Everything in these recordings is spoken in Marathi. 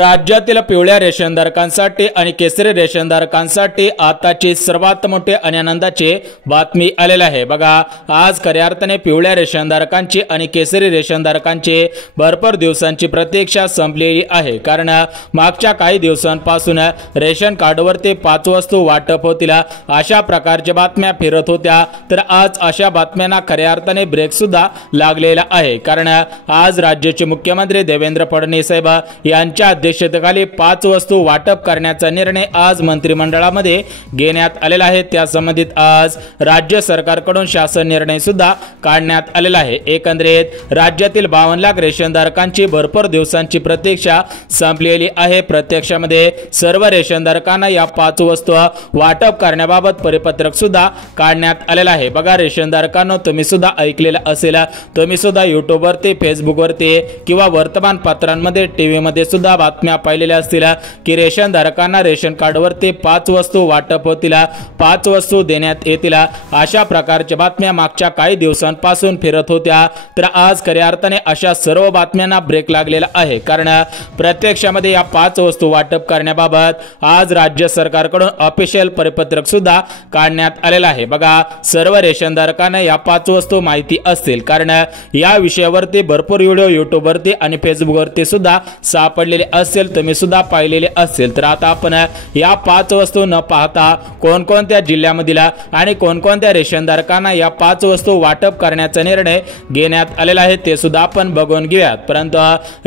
राज्यातील पिवळ्या रेशनधारकांसाठी आणि केसरी रेशनधारकांसाठी आताची सर्वात मोठी आणि आनंदाची बातमी आलेली आहे। बघा, आज खऱ्या अर्थाने पिवळ्या रेशनधारकांची आणि केसरी रेशनधारकांची भरपूर दिवसांची प्रतीक्षा संपलेली आहे। कारण मागच्या काही दिवसांपासून रेशन कार्डवरती 5 वस्तू वाटप होतील अशा प्रकारच्या बातम्या फिरत होत्या। तर आज अशा बातम्यांना खऱ्या अर्थाने ब्रेक सुद्धा लागलेला आहे। कारण आज राज्याचे मुख्यमंत्री देवेंद्र फडणवीस साहेब यांच्या अध्यक्षतेखाली 5 वस्तू वाटप करण्याचा निर्णय आज मंत्रिमंडळामध्ये घेण्यात आलेला आहे। त्या संबंधित आज राज्य सरकारकडून शासन निर्णय सुद्धा काढण्यात आलेला आहे। एकंदरीत राज्यातील 52 लाख रेशनधारकांची भरपूर दिवसांची प्रतीक्षा संपलेली आहे। प्रत्यक्षामध्ये सर्व रेशनधारकांना या 5 वस्तू वाटप करण्याबाबत परिपत्रक सुद्धा काढण्यात आलेला आहे। बघा रेशनधारकांनो, तुम्ही सुद्धा ऐकलेलं असेल, तुम्ही सुद्धा YouTube वरती, Facebook वरती किंवा वर्तमानपत्रांमध्ये, टीव्ही मध्ये सुद्धा बातम्या पाहिलेल्या असतील की रेशनधारकांना रेशन कार्डवरती 5 वस्तू वाटप होतील, 5 वस्तू देण्यात येतील अशा प्रकारच्या बातम्या मागच्या काही दिवसांपासून फिरत होत्या। तर आज खऱ्या अर्थाने अशा सर्व बातम्यांना ब्रेक लागलेला आहे। कारण प्रत्यक्षामध्ये या 5 वस्तू वाटप करण्याबाबत आज राज्य सरकारकडून ऑफिशियल परिपत्रक सुद्धा काढण्यात आलेला आहे। बघा, सर्व रेशनधारकांना या 5 वस्तू माहिती असतील, कारण या विषयावरती भरपूर व्हिडिओ YouTube वरती आणि Facebook वरती सुद्धा सापडलेले असेल, तुम्ही सुद्धा पाहिलेले असेल। तर आता आपण या 5 वस्तू न पाहता कोणकोणत्या जिल्ह्यामधील आणि कोणकोणत्या रेशनधारकांना या 5 वस्तू वाटप करण्याचा निर्णय घेण्यात आलेला आहे ते सुद्धा आपण बघून घेऊयात। परंतु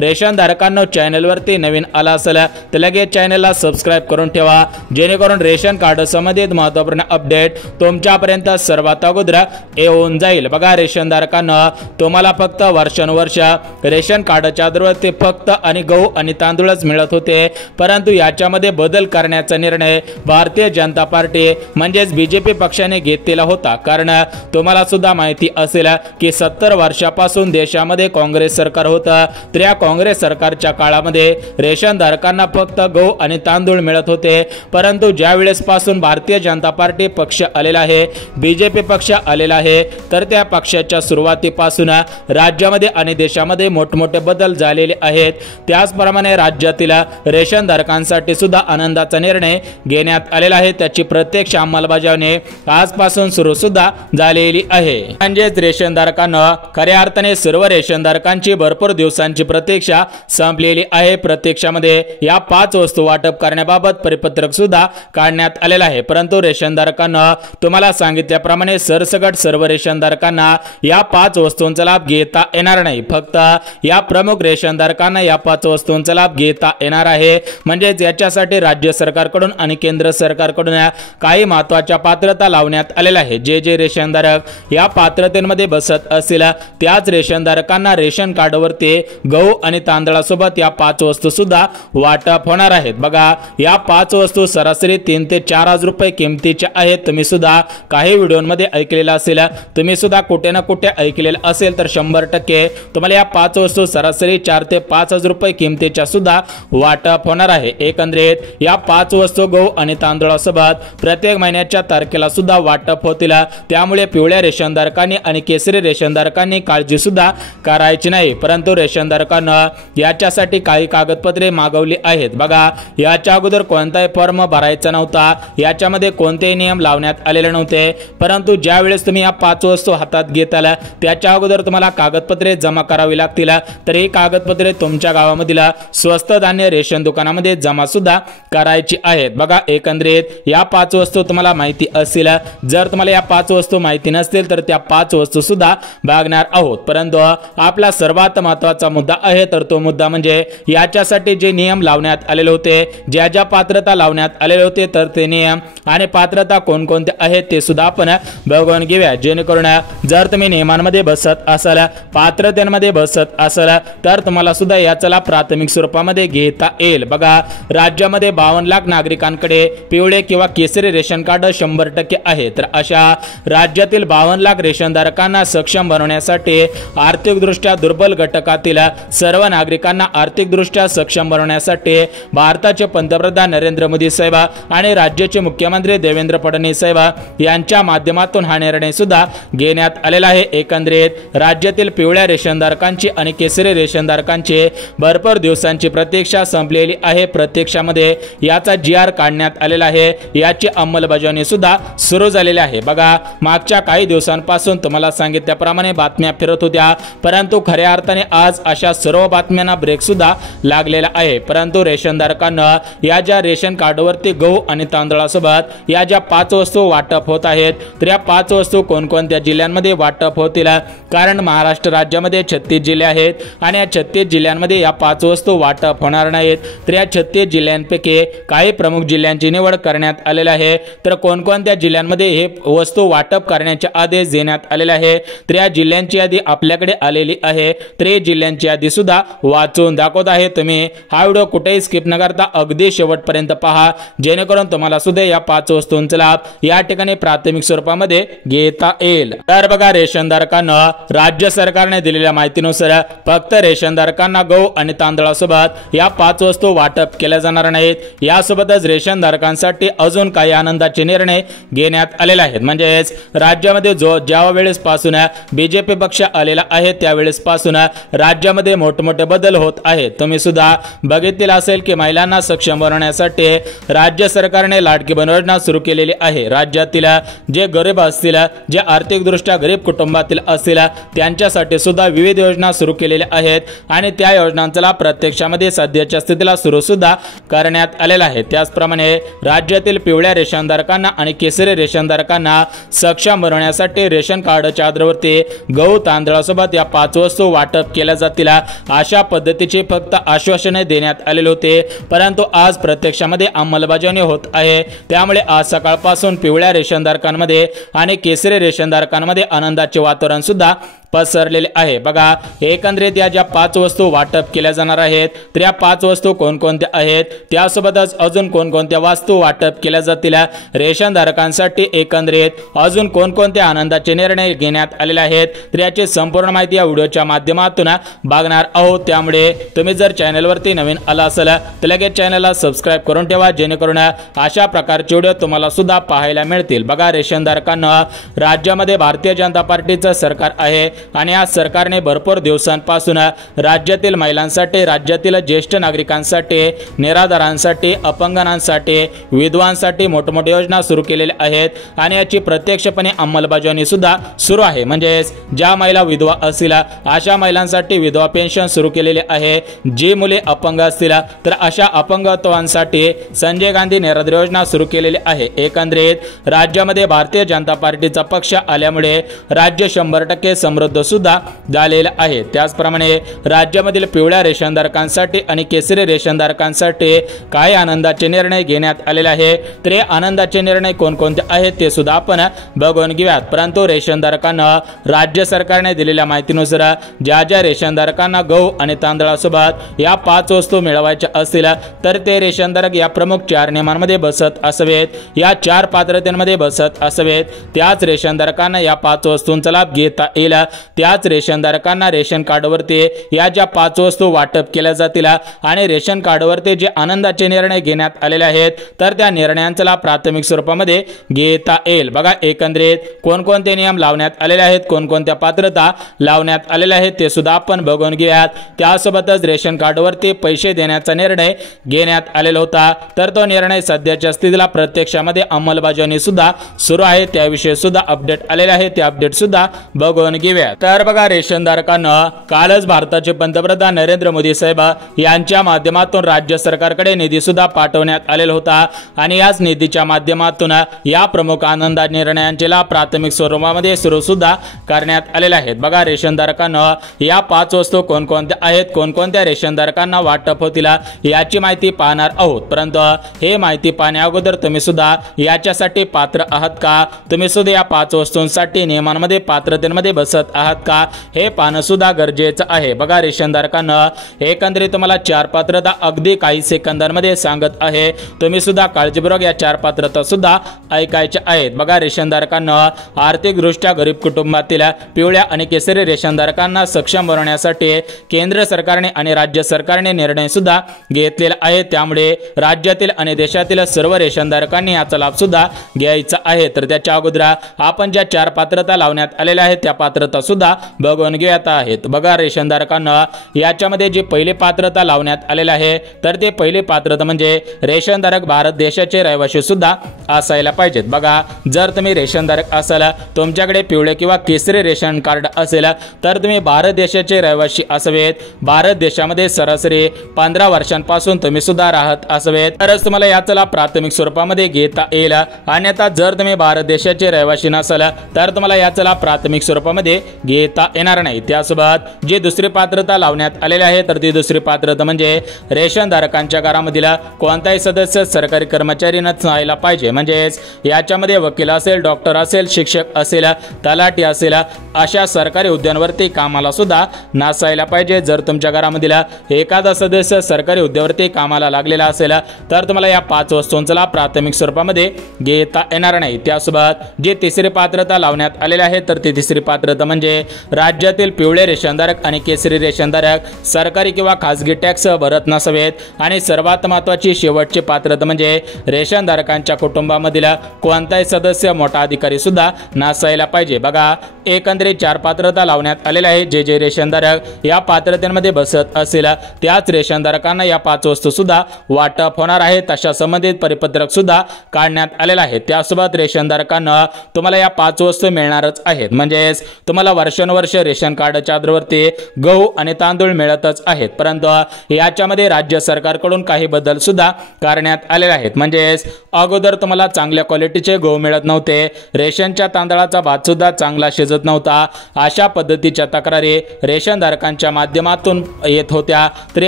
रेशनधारकांनो, चॅनल वरती नवीन आला असेल तर लगेच चॅनलला सबस्क्राइब करून ठेवा, जेणेकरून रेशन कार्ड संबंधित महत्त्वपूर्ण अपडेट तुमच्यापर्यंत सर्वात अगोदर येऊन जाईल। बघा रेशनधारकांनो, तुम्हाला फक्त वर्षानुवर्ष रेशन कार्डच्या आधारावरती फक्त आणि गहू आणि तांदूळच मिळत होते, परंतु याच्यामध्ये बदल करण्याचा निर्णय भारतीय जनता पार्टी म्हणजेच बीजेपी पक्षाने घेतलेला होता। कारण तुम्हाला सुद्धा माहिती असेल की 70 वर्षापासून देशामध्ये काँग्रेस सरकार होतं, तर या काँग्रेस सरकारच्या काळामध्ये रेशनधारकांना फक्त गहू आणि तांदूळ मिळत होते। परंतु ज्या वेळेस पासून भारतीय जनता पार्टी पक्ष आलेला आहे, बीजेपी पक्ष आलेला आहे, तर त्या पक्षाच्या सुरुवातीपासून राज्यामध्ये आणि देशामध्ये मोठमोठे बदल झालेले आहेत। त्याचप्रमाणे राज्यातील रेशनधारकांसाठी सुद्धा आनंदाचा निर्णय घेण्यात आलेला आहे, त्याची प्रत्यक्ष अंमलबजावणी आजपासून सुरू सुद्धा झालेली आहे। म्हणजेच रेशनधारकांना खऱ्या अर्थाने सर्व रेशनधारकांची भरपूर दिवसांची प्रतीक्षा संपलेली आहे। प्रत्यक्षामध्ये या 5 वस्तू वाटप करण्याबाबत परिपत्रक सुद्धा काढण्यात आलेला आहे। परंतु रेशनधारकांना तुम्हाला सांगितल्याप्रमाणे सरसकट सर्व रेशनधारकांना या 5 वस्तूंचा लाभ घेता येणार नाही, फक्त या प्रमुख रेशनधारकांना या 5 वस्तूंचा लाभ घेता येणार आहे। म्हणजे याच्यासाठी राज्य सरकारकडून आणि केंद्र सरकारकडून काही महत्त्वाच्या पात्रता लावण्यात आलेल्या आहे। जे रेशनधारक या पात्रतेमध्ये बसत असतील त्याच रेशनधारकांना रेशन कार्डवरती गहू आणि तांदळासोबत या 5 वस्तू सुद्धा वाटप होणार आहेत। बघा, या 5 वस्तू सरासरी 3 ते 4 हजार रुपये किमतीच्या आहेत। तुम्ही सुद्धा काही व्हिडिओमध्ये ऐकलेलं असेल, तुम्ही सुद्धा कुठे ना कुठे ऐकलेलं असेल, तर 100% तुम्हाला या 5 वस्तू सरासरी 4 ते 5 हजार रुपये किमतीच्या सुद्धा वाटप होणार आहे। एकंदरीत या 5 वस्तू गहू आणि तांदूळासोबत प्रत्येक महिन्याच्या तारखेला सुद्धा वाटप होतील। त्यामुळे पिवळ्या रेशनधारकांनी आणि केसरी रेशनधारकांनी काळजी सुद्धा करायची नाही। परंतु रेशनधारकांना याच्यासाठी काही कागदपत्रे मागवली आहेत। बघा, याच्या अगोदर कोणताही फॉर्म भरायचा नव्हता, याच्यामध्ये कोणतेही नियम लावण्यात आलेले नव्हते। परंतु ज्या वेळेस तुम्ही या 5 वस्तू हातात घेताल त्याच्या अगोदर तुम्हाला कागदपत्रे जमा करावी लागतील। तर ही कागदपत्रे तुमच्या गावामधील स्वस्त धान्य रेशन दुकानामध्ये जमा सुद्धा करायची आहेत। बघा, एकंदरीत या 5 वस्तू तुम्हाला माहिती असतील, जर तुम्हाला या 5 वस्तू माहिती नसतील तर त्या 5 वस्तू सुद्धा बघणार आहोत। परंतु आपला सर्वात महत्त्वाचा मुद्दा आहे, तर तो मुद्दा म्हणजे याच्यासाठी जे नियम लावण्यात आलेले होते, ज्या ज्या पात्रता लावण्यात आलेले होते, तर ते नियम आणि पात्रता कोणकोणते आहेत ते सुद्धा आपण बघून घेऊया, जेणेकरून जर तुम्ही नियमांमध्ये बसत असाल, पात्रतेमध्ये बसत असाल, तर तुम्हाला सुद्धा याचा लाभ प्राथमिक स्वरूपामध्ये घेता येईल। बघा, राज्यामध्ये 52 लाख नागरिकांकडे पिवळे किंवा केसरी रेशन कार्ड 100% आहे। तर अशा राज्यातील 52 लाख रेशनधारकांना सक्षम बनवण्यासाठी आर्थिकदृष्ट्या दुर्बल घटकातील सर्व नागरिकांना आर्थिकदृष्ट्या सक्षम बनवण्यासाठी भारताचे पंतप्रधान नरेंद्र मोदी साहेब आणि राज्याचे मुख्यमंत्री देवेंद्र फडणवीस साहेब यांच्या माध्यमातून हा निर्णय सुद्धा घेण्यात आलेला आहे। एकंदरीत राज्यातील पिवळ्या रेशनधारकांची आणि केसरी रेशनधारकांची भरपूर दिवसांची प्रतीक्षा संपलेली आहे। प्रतीक्षामध्ये याचा GR काढण्यात आलेला आहे, याची अंमलबजावणी सुद्धा सुरू झालेली आहे। बघा, मागच्या काही दिवसांपासून तुम्हाला सांगितल्याप्रमाणे बातम्या फिरत होत्या, परंतु खऱ्या अर्थाने आज अशा सर्व बातम्यांना ब्रेक सुद्धा लागलेला आहे। परंतु रेशनधारकांना या ज्या रेशन कार्डवरती गहू आणि तांदळासोबत या ज्या 5 वस्तू वाटप होत आहेत, तर या 5 वस्तू कोणकोणत्या जिल्ह्यांमध्ये वाटप होतील, कारण महाराष्ट्र राज्यामध्ये 36 जिल्हे आहेत आणि या 36 जिल्ह्यांमध्ये या 5 वस्तू वाटप होणार नाहीत। तर या 36 जिल्ह्यांपैकी काही प्रमुख जिल्ह्यांची निवड करण्यात आलेली आहे। तर कोणकोणत्या जिल्ह्यांमध्ये हे वस्तू वाटप करण्याचे आदेश देण्यात आलेले आहे, तर या जिल्ह्यांची यादी आपल्याकडे आलेली आहे। तर या जिल्ह्यांची यादी सुद्धा वाचून दाखवत आहे। तुम्ही हा व्हिडिओ कुठेही स्किप न करता अगदी शेवटपर्यंत पहा, जेणेकरून तुम्हाला सुद्धा या 5 वस्तूंचा लाभ या ठिकाणी प्राथमिक स्वरूपामध्ये घेता येईल। तर बघा, रेशनधारकांना राज्य सरकारने दिलेल्या माहितीनुसार फक्त रेशनधारकांना गहू आणि तांदळासोबत या 5 वस्तू वाटप केल्या जाणार नाहीत। यासोबतच रेशनधारकांसाठी अजून काही आनंदाचे निर्णय घेण्यात आलेले आहेत। म्हणजेच राज्यामध्ये ज्या वेळेस पासून बीजेपी पक्ष आलेला आहे त्यावेळेस पासून राज्यामध्ये मोठमोठे बदल होत आहेत। तुम्ही सुद्धा बघितले असेल की महिलांना सक्षम बनवण्यासाठी राज्य सरकारने लाडकी बहीण योजना सुरू केलेली आहे। राज्यातील जे गरीब असतील, जे आर्थिकदृष्ट्या गरीब कुटुंबातील असतील, त्यांच्यासाठी सुद्धा विविध योजना सुरू केलेल्या आहेत आणि त्या योजनांचा लाभ प्रत्यक्षामध्ये सध्याच्या स्थितीला सुरू सुद्धा करण्यात आलेला आहे। त्याचप्रमाणे राज्यातील पिवळ्या रेशनधारकांना आणि केसरी रेशनधारकांना सक्षम बनवण्यासाठी रेशन कार्डच्या आधारावरती गहू तांदळासोबत या 5 वस्तू वाटप केल्या जातील, अशा पद्धतीचे फक्त आश्वासने देण्यात आलेले होते, परंतु आज प्रत्यक्षामध्ये अंमलबजावणी होत आहे। त्यामुळे आज सकाळपासून पिवळ्या रेशनधारकांमध्ये आणि केसरी रेशनधारकांमध्ये आनंदाचे वातावरण सुद्धा पसरलेले आहे। बघा, एकंदरीत या ज्या 5 वस्तू वाटप केल्या जाणार आहेत, तर या 5 वस्तू कोणकोणत्या आहेत, त्यासोबतच अजून कोणकोणत्या वस्तू वाटप केल्या जातील, रेशनधारकांसाठी एकंदरीत अजून कोणकोणते आनंदाचे निर्णय घेण्यात आलेले आहेत, तर याची संपूर्ण माहिती या व्हिडिओच्या माध्यमातून बघणार आहोत। त्यामुळे तुम्ही जर चॅनलवरती नवीन आला असाल तर लगेच चॅनलला सबस्क्राइब करून ठेवा, जेणेकरून अशा प्रकारचे व्हिडिओ तुम्हाला सुद्धा पाहायला मिळतील। बघा, रेशनधारकांना राज्यामध्ये भारतीय जनता पार्टीचं सरकार आहे आणि या सरकारने भरपूर दिवसांपासून राज्यातील महिलांसाठी, राज्यातील ज्येष्ठ नागरिकांसाठी, निराधारांसाठी, अपंगांसाठी, विधवांसाठी मोठमोठ्या योजना सुरू केलेल्या आहेत आणि याची प्रत्यक्षपणे अंमलबजावणी सुद्धा सुरू आहे। म्हणजे ज्या महिला विधवा असतील अशा महिलांसाठी विधवा पेन्शन सुरू केलेली आहे। जी मुले अपंग असतील तर अशा अपंगत्वांसाठी संजय गांधी निराधार योजना सुरू केलेली आहे। एकंदरीत राज्यामध्ये भारतीय जनता पार्टीचा पक्ष आल्यामुळे राज्य 100% समृद्ध सुद्धा झालेला आहे। त्याचप्रमाणे राज्यामधील पिवळ्या रेशनधारकांसाठी आणि केसरी रेशनधारकांसाठी काही आनंदाचे निर्णय घेण्यात आलेले आहे। तर हे आनंदाचे निर्णय कोणकोणते आहेत ते सुद्धा आपण बघून घेऊयात। परंतु रेशनधारकांना राज्य सरकारने दिलेल्या माहितीनुसार ज्या रेशनधारकांना गहू आणि तांदळासोबत या 5 वस्तू मिळवायच्या असतील तर ते रेशनधारक या प्रमुख 4 नियमांमध्ये बसत असावेत, या 4 पात्रतेमध्ये बसत असावेत। त्याच रेशनधारकांना या 5 वस्तूंचा लाभ घेता येईल। त्याच रेशनधारकांना रेशन कार्डवरती या ज्या 5 वस्तू वाटप केल्या जातील आणि रेशन कार्डवरती जे आनंदाचे निर्णय घेण्यात आलेले आहेत तर त्या निर्णयांचा लाभ प्राथमिक स्वरूपामध्ये घेता येईल। बघा, एकंदरीत कोणकोणते नियम लावण्यात आलेले आहेत, कोणकोणत्या पात्रता लावण्यात आलेल्या आहेत ते सुद्धा आपण बघून घेऊयात। त्यासोबतच रेशन कार्डवरती पैसे देण्याचा निर्णय घेण्यात आलेला होता, तर तो निर्णय सध्याच्या स्थितीला प्रत्यक्षामध्ये अंमलबजावणी सुद्धा सुरू आहे। त्याविषयी सुद्धा अपडेट आलेले आहे, ते अपडेट सुद्धा बघून घेऊया। तर बघा, रेशनधारकांना कालच भारताचे पंतप्रधान नरेंद्र मोदी साहेब यांच्या माध्यमातून राज्य सरकारकडे निधी सुद्धा पाठवण्यात आलेला होता आणि याच निधीच्या माध्यमातून या प्रमुख आनंदा निर्णयांचे लाभ प्राथमिक स्वरूपामध्ये सुरू सुद्धा करण्यात आलेले आहेत। बघा, रेशनधारकांना या 5 वस्तू कोणकोणत्या आहेत, कोणकोणत्या रेशनधारकांना वाटप होतील याची माहिती पाहणार आहोत। परंतु हे माहिती पाहण्या अगोदर तुम्ही सुद्धा याच्यासाठी पात्र आहात का, तुम्ही सुद्धा या 5 वस्तूंसाठी नियमांमध्ये पात्रतेमध्ये बसत आहात का, हे पाहणं सुद्धा गरजेचं आहे। बघा, रेशनधारकांना एकंदरीत तुम्हाला 4 पात्रता अगदी काही सेकंदांमध्ये सांगत आहे, तुम्ही सुद्धा काळजीपूर्वक या 4 पात्रता सुद्धा ऐकायच्या आहेत। बघा, रेशनधारकांना आर्थिक दृष्ट्या गरीब कुटुंबातील पिवळ्या आणि केसरी रेशनधारकांना सक्षम बनवण्यासाठी केंद्र सरकारने आणि राज्य सरकारने निर्णय सुद्धा घेतलेला आहे। त्यामुळे राज्यातील आणि देशातील सर्व रेशनधारकांनी याचा लाभ सुद्धा घ्यायचा आहे। तर त्याच्या अगोदर आपण ज्या 4 पात्रता लावण्यात आलेल्या आहेत त्या पात्रता सुद्धा बघून घेत आहेत। बघा, रेशनधारकांना याच्यामध्ये जी पहिली पात्रता पात्रता लावण्यात आलेलं आहे, तर ते पहिली पात्रता म्हणजे रेशनधारक भारत देशाचे रहिवासी सुद्धा असायला पाहिजेत। बघा, जर तुम्ही रेशनधारक असाल, तुमच्याकडे पिवळे किंवा केसरी रेशन कार्ड असेल, तर तुम्ही भारत देशाचे रहिवासी असावेत। भारत देशामध्ये सरासरी 15 वर्षांपासून तुम्ही सुद्धा राहत असावेत, तरच तुम्हाला याचा लाभ प्राथमिक स्वरूपामध्ये घेता येईल। अन्यथा जर तुम्ही भारत देशाचे रहिवासी नसाल, तर तुम्हाला याचा लाभ प्राथमिक स्वरूपामध्ये घेता येणार नाही। त्यासोबत जी दुसरी पात्रता लावण्यात आलेली आहे, तर ती दुसरी पात्रता म्हणजे रेशन धारकांच्या घरामधील कोणताही सदस्य सरकारी कर्मचारी नसायला पाहिजे। म्हणजेच याच्यामध्ये वकील असेल, डॉक्टर असेल, शिक्षक असेल, तलाठी असेल, अशा सरकारी हुद्द्यांवरती कामाला सुद्धा नसायला पाहिजे। जर तुमच्या घरामधील एखादा सदस्य सरकारी हुद्द्यावरती कामाला लागलेला असेल, तर तुम्हाला या 5 वस्तूंचा लाभ प्राथमिक स्वरूपामध्ये घेता येणार नाही। त्यासोबत जी तिसरी पात्रता लावण्यात आलेली आहे, तर ती तिसरी पात्रता म्हणजे राज्यातील पिवळे रेशनधारक आणि केसरी रेशनधारक सरकारी किंवा खासगी टॅक्स भरत नसावेत। आणि सर्वात महत्त्वाची शेवटची पात्रता म्हणजे रेशनधारकांच्या कुटुंबामधील कोणताही सदस्य मोठा अधिकारी सुद्धा नसायला पाहिजे। बघा, एकंदरीत 4 पात्रता लावण्यात आलेल्या आहे। जे रेशनधारक या पात्रतेमध्ये बसत असेल, त्याच रेशनधारकांना या 5 वस्तू सुद्धा वाटप होणार आहे। तशा संबंधित परिपत्रक सुद्धा काढण्यात आलेलं आहे। त्यासोबत रेशनधारकांना तुम्हाला या 5 वस्तू मिळणारच आहेत। म्हणजेच तुम्हाला वर्षानुवर्ष रेशन कार्डच्या आधारावरती गहू आणि तांदूळ मिळतच आहेत, परंतु याच्यामध्ये राज्य सरकारकडून काही बदल सुद्धा करण्यात आलेले आहेत। म्हणजेच अगोदर तुम्हाला चांगल्या क्वालिटीचे गहू मिळत नव्हते, रेशनच्या तांदळाचा भात सुद्धा चांगला शिजत नव्हता, अशा पद्धतीच्या तक्रारी रेशनधारकांच्या माध्यमातून येत होत्या। तरी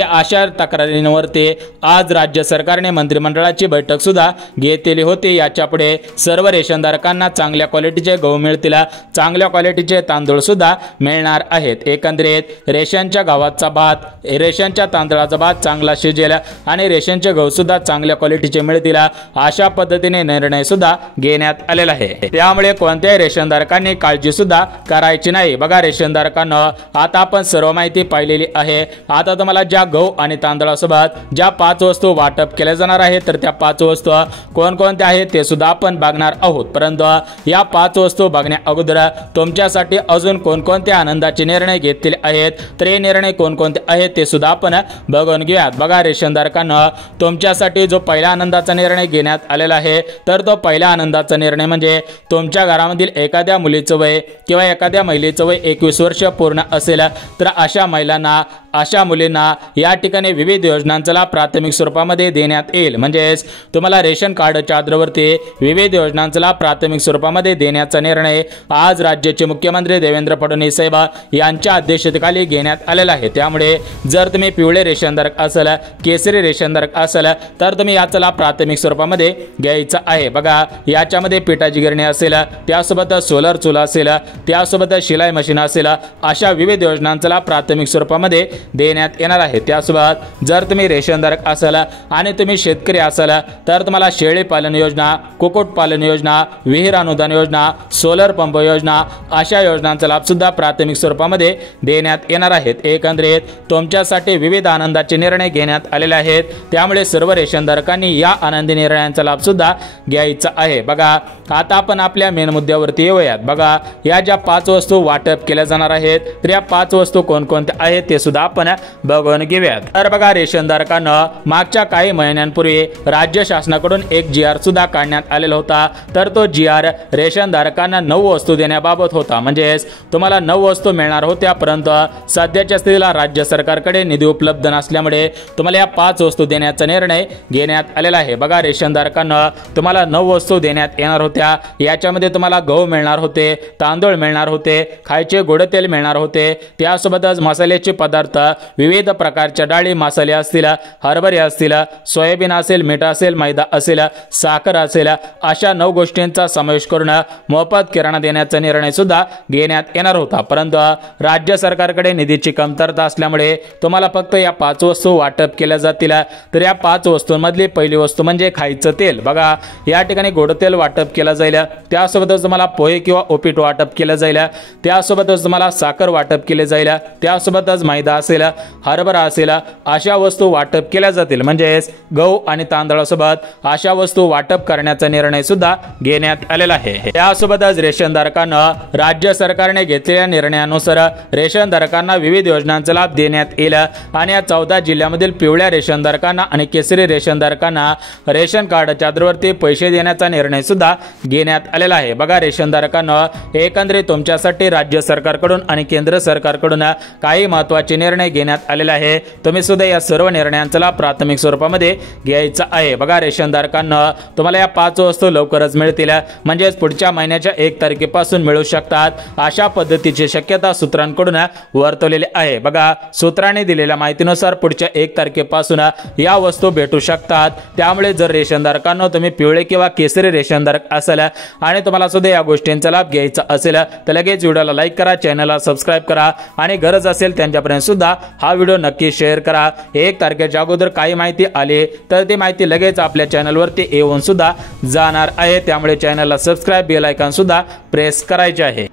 अशा तक्रारींवरती आज राज्य सरकारने मंत्रिमंडळाची बैठक सुद्धा घेतलेली होती। याच्यापुढे सर्व रेशनधारकांना चांगल्या क्वालिटीचे गहू मिळतील, चांगल्या क्वालिटीचे तांदूळ सुद्धा मिळणार आहेत। एकंदरीत रेशनच्या गव्हाचा भात, रेशनच्या तांदळाचा भात चांगला शिजेल आणि रेशनचे गहू सुद्धा चांगल्या क्वालिटीचे मिळतील, अशा पद्धतीने निर्णय सुद्धा घेण्यात आलेला आहे। त्यामुळे कोणत्याही रेशनधारकांनी काळजी सुद्धा करायची नाही। बघा रेशनधारकांना, आता आपण सर्व माहिती पाहिलेली आहे। आता तुम्हाला ज्या गहू आणि तांदळासोबत ज्या 5 वस्तू वाटप केल्या जाणार आहेत, तर त्या 5 वस्तू कोणकोणत्या आहेत ते सुद्धा आपण बघणार आहोत। परंतु या 5 वस्तू बघण्या अगोदर तुमच्यासाठी अजून कोणकोणते आनंदाचे निर्णय घेतलेले आहेत, तर हे निर्णय कोणकोणते आहेत ते सुद्धा आपण बघून घेऊयात। बघा रेशनधारकांना, तुमच्यासाठी जो पहिला आनंदाचा निर्णय घेण्यात आलेला आहे, तर तो पहिला आनंदाचा निर्णय म्हणजे तुमच्या घरामधील एखाद्या मुलीचं वय किंवा एखाद्या महिलेचं वय 21 वर्ष पूर्ण असेल, तर अशा महिलांना, अशा मुलींना या ठिकाणी विविध योजनांचा लाभ प्राथमिक स्वरूपामध्ये देण्यात येईल। म्हणजेच तुम्हाला रेशन कार्डच्या आधारावरती विविध योजनांचा लाभ प्राथमिक स्वरूपामध्ये देण्याचा निर्णय आज राज्याचे मुख्यमंत्री देवेंद्र फडणवीस साहेब यांच्या अध्यक्षतेखाली घेण्यात आलेला आहे। त्यामुळे जर तुम्ही पिवळे रेशनधारक असाल, केसरी रेशनधारक असाल, तर तुम्ही याचा लाभ प्राथमिक स्वरूपामध्ये घ्यायचा आहे। बघा, याच्यामध्ये पिठाची गिरणी असेल, त्यासोबत सोलर चुला असेल, त्यासोबत शिलाई मशीन असेल, अशा विविध योजनांचा लाभ प्राथमिक स्वरूपामध्ये देण्यात येणार आहे। त्यासोबत जर तुम्ही रेशनधारक असाल आणि तुम्ही शेतकरी असाल, तर तुम्हाला शेळी पालन योजना, कुक्कुट पालन योजना, विहीर अनुदान योजना, सोलर पंप योजना, अशा योजनांचा लाभ सुद्धा प्राथमिक स्वरूपामध्ये देण्यात येणार आहेत। एकंदरीत तुमच्यासाठी विविध आनंदाचे निर्णय घेण्यात आलेले आहेत। त्यामुळे सर्व रेशनधारकांनी या आनंदी निर्णयांचा लाभ सुद्धा घ्यायचा आहे। बघा, आता आपण आपल्या मेन मुद्द्यावरती येऊयात। बघा, या ज्या 5 वस्तू वाटप केल्या जाणार आहेत, तर या 5 वस्तू कोणकोणत्या आहेत ते सुद्धा आपण बघून घेऊयात। तर बघा रेशनधारकांना, मागच्या काही महिन्यांपूर्वी राज्य शासनाकडून एक GR सुद्धा काढण्यात आलेला होता। तर तो GR रेशनधारकांना 9 वस्तू देण्याबाबत होता। म्हणजेच तुम्हाला 9 वस्तू मिळणार होत्या, परंतु सध्याच्या स्थितीला राज्य सरकारकडे निधी उपलब्ध नसल्यामुळे तुम्हाला या 5 वस्तू देण्याचा निर्णय घेण्यात आलेला आहे। बघा रेशनधारकांना, तुम्हाला 9 वस्तू देण्यात येणार होत्या। याच्यामध्ये तुम्हाला गहू मिळणार होते, तांदूळ मिळणार होते, खायचे गोड तेल मिळणार होते, त्यासोबतच मसाल्याचे पदार्थ, विविध प्रकारच्या डाळी, मसाले असतील, हरभरे असतील, सोयाबीन असेल, मीठ असेल, मैदा असेल, साखर असेल, अशा 9 गोष्टींचा समावेश करून मोफत किराणा देण्याचा निर्णय सुद्धा घेण्यात येणार होता। परंतु राज्य सरकारकडे निधीची कमतरता असल्यामुळे तुम्हाला फक्त या 5 वस्तू वाटप केल्या जातील। तर या 5 वस्तूंमधली पहिली वस्तू म्हणजे खायचं तेल। बघा, या ठिकाणी गोड तेल वाटप केलं जाईल, त्यासोबतच तुम्हाला पोहे किंवा उपीट वाटप केलं जाईल, त्यासोबतच तुम्हाला साखर वाटप केले जाईल, त्यासोबतच मैदा असेल, हरभरा असेल अशा वस्तू वाटप केल्या जातील। म्हणजेच गहू आणि तांदळासोबत अशा वस्तू वाटप करण्याचा निर्णय सुद्धा घेण्यात आलेला आहे। त्यासोबतच रेशनधारकांना राज्य सरकारने घेतलेल्या निर्णयानुसार रेशनधारकांना विविध योजनांचा लाभ देण्यात येईल आणि या 14 जिल्ह्यामधील पिवळ्या रेशनधारकांना आणि केसरी रेशनधारकांना रेशन कार्डच्या आधारावरती पैसे देण्याचा निर्णय सुद्धा घेण्यात आलेला आहे। बघा रेशनधारकांना एकंदरीत तुमच्यासाठी राज्य सरकारकडून आणि केंद्र सरकारकडून काही महत्त्वाचे निर्णय घेण्यात आलेले आहे। तुम्ही सुद्धा या सर्व निर्णयांचा लाभ प्राथमिक स्वरूपामध्ये घ्यायचा आहे। बघा रेशनधारकांना तुम्हाला या 5 वस्तू लवकरच मिळतील, म्हणजेच पुढच्या महिन्याच्या 1 तारखेपासून मिळू शकतात अशा पद्धतीची शक्यता सूत्रांकडून वर्तवलेली आहे। बघा सूत्रांनी दिलेल्या माहितीनुसार पुढच्या 1 तारखेपासून या वस्तू भेटू शकतात। त्यामुळे जर रेशनधारकांना तुम्ही पिवळे किंवा केसरी रेशनधारक असेल आणि तुम्हाला सुद्धा या गोष्टींचा लाभ घ्यायचा असेल तर लगेच व्हिडिओला लाईक करा, चॅनलला सबस्क्राइब करा आणि गरज असेल त्यांच्यापर्यंत सुद्धा हा व्हिडिओ नक्की शेअर करा। 1 तारखेच्या अगोदर काही माहिती आली तर ती माहिती लगेच आपल्या चॅनलवरती येऊन सुद्धा जाणार आहे। त्यामुळे चॅनलला सबस्क्राइब, बेल आयकॉन सुद्धा प्रेस करायचे आहे।